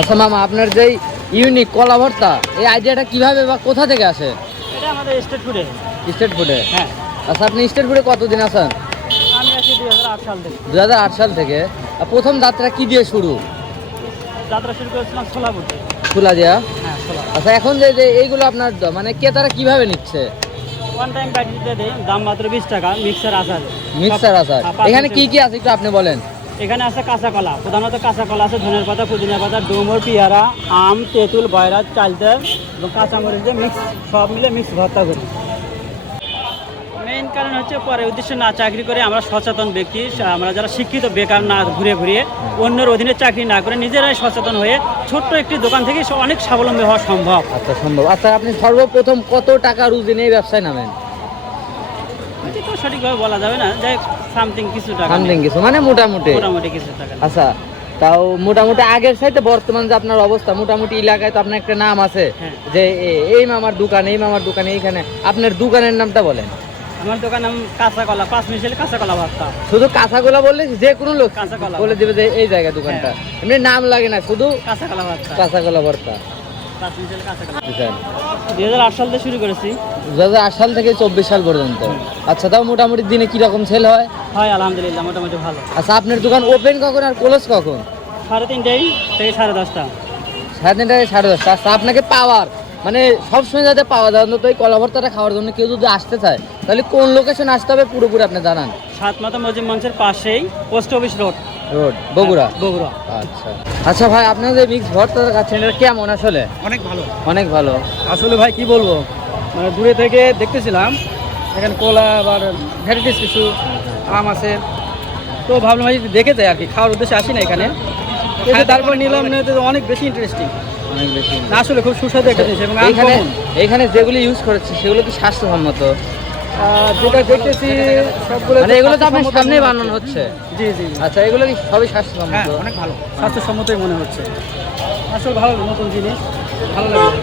আচ্ছা মামা, আপনার যেই ইউনিক কলা ভর্তা, এই আইডিয়াটা কিভাবে বা কোথা থেকে আসে? এটা আমাদের স্টেট ফুডে। স্টেট ফুডে? হ্যাঁ। আচ্ছা, আপনি স্টেট ফুডে কতদিন আছেন? আমি আছি 2008 সাল থেকে। 2008 সাল থেকে। প্রথম যাত্রা কি দিয়ে শুরু? যাত্রা শুরু করেছিলাম ছোলা বুটে। ছোলা দেওয়া? হ্যাঁ, ছোলা। আচ্ছা, এখন যে যে এইগুলো আপনার মানে ক্রেতারা কিভাবে নিচ্ছে? ওয়ান টাইম প্যাকেট দিতে দেয়, দাম মাত্র 20 টাকা। মিক্সার আচার। মিক্সার আচার? এখানে কি কি আছে একটু আপনি বলেন। এখানে আছে কাঁচা কলা, প্রধানত কাঁচা কলা আছে, ধনের পাতা, পুদিনা পাতা, ডুমুর, পেয়ারা, আম, তেঁতুল, বয়রা, চালতা এবং কাঁচামরিচ দিয়ে মিক্স, সব মিলে মিক্স ভর্তা করি। মেইন কারণ হচ্ছে পরে উদ্দেশ্য না চাকরি করে আমরা সচেতন ব্যক্তি, আমরা যারা শিক্ষিত বেকার না ঘুরে ঘুরিয়ে অন্যের অধীনে চাকরি না করে নিজেরাই সচেতন হয়ে ছোট্ট একটি দোকান থেকে অনেক স্বাবলম্বী হওয়া সম্ভব। আচ্ছা, সম্ভব। আচ্ছা, আপনি সর্বপ্রথম কত টাকা রুজি নিয়ে এই ব্যবসায় নামেন? এটা তো সঠিকভাবে বলা যাবে না, যাই সামথিং কিছু টাকা, সামথিং কিছু মানে মোটামুটি মোটামুটি কিছু টাকা। আচ্ছা, তাও মোটামুটি আগের সাথে বর্তমান যে আপনার অবস্থা, মোটামুটি এলাকায় তো আপনার একটা নাম আছে হ্যাঁ। যে এই মামার দোকান, এই মামার দোকান। এইখানে আপনার দোকানের নামটা বলেন। আমার দোকান নাম কাঁচা কলা, 5 মিশালি কাঁচা কলা ভর্তা। শুধু কাঁচাগোলা বললে যে কোনো লোক কাঁচা কলা বলে দিবে যে এই জায়গা দোকানটা। এমনি নাম লাগে না, শুধু কাঁচা কলা ভর্তা, কাঁচাগোলা ভর্তা। 5 মিশালি কাঁচা কলা। বুঝলেন? 2008 সাল থেকে শুরু করেছি। 2008 সাল থেকে 24 সাল পর্যন্ত। আচ্ছা, তাও মোটামুটি দিনে কিরকম সেল হয়? হয় আলহামদুলিল্লাহ, মোটামুটি ভালো। আচ্ছা, আপনার দোকান ওপেন কখন আর ক্লোজ কখন? 3:30 থেকে 10:30। 3:30 থেকে 10:30। আচ্ছা, আপনাকে পাওয়ার মানে সবসময় যাতে পাওয়া যায়, অন্তত এই কলা ভর্তাটা খাওয়ার জন্য কেউ যদি আসতে চায় তাহলে কোন লোকেশন আসতে হবে পুরোপুরি আপনি জানান। 7 মাথা মসজিদ মঞ্চের পাশেই, post office road, Bogura. Bogura. আচ্ছা আচ্ছা ভাই, আপনার যে মিক্স ভর্তাটা খাচ্ছেন এটা কেমন আসলে? অনেক ভালো। অনেক ভালো। আসলে ভাই কি বলবো, মানে দূরে থেকে দেখতেছিলাম এখানে কলা আবার ভ্যারাইটিস কিছু আম আছে, তো ভাবলাম ভাই দেখে যাই আর কি, খাওয়ার উদ্দেশ্যে আসি না এখানে, তারপর নিলাম, অনেক বেশি ইন্টারেস্টিং, অনেক বেশি। আসলে খুব সুস্বাদু একটা জিনিস। এবং এইখানে যেগুলি ইউজ করেছে সেগুলো কি স্বাস্থ্যসম্মত? যেটা দেখতেছি সবগুলো মানে এগুলো তো আপনার সামনে বানানো হচ্ছে? জি জি। আচ্ছা, এগুলো কি সবই স্বাস্থ্যসম্মত? অনেক ভালো, স্বাস্থ্যসম্মতই মনে হচ্ছে। আসলে ভালো, নতুন জিনিস, ভালো লাগে।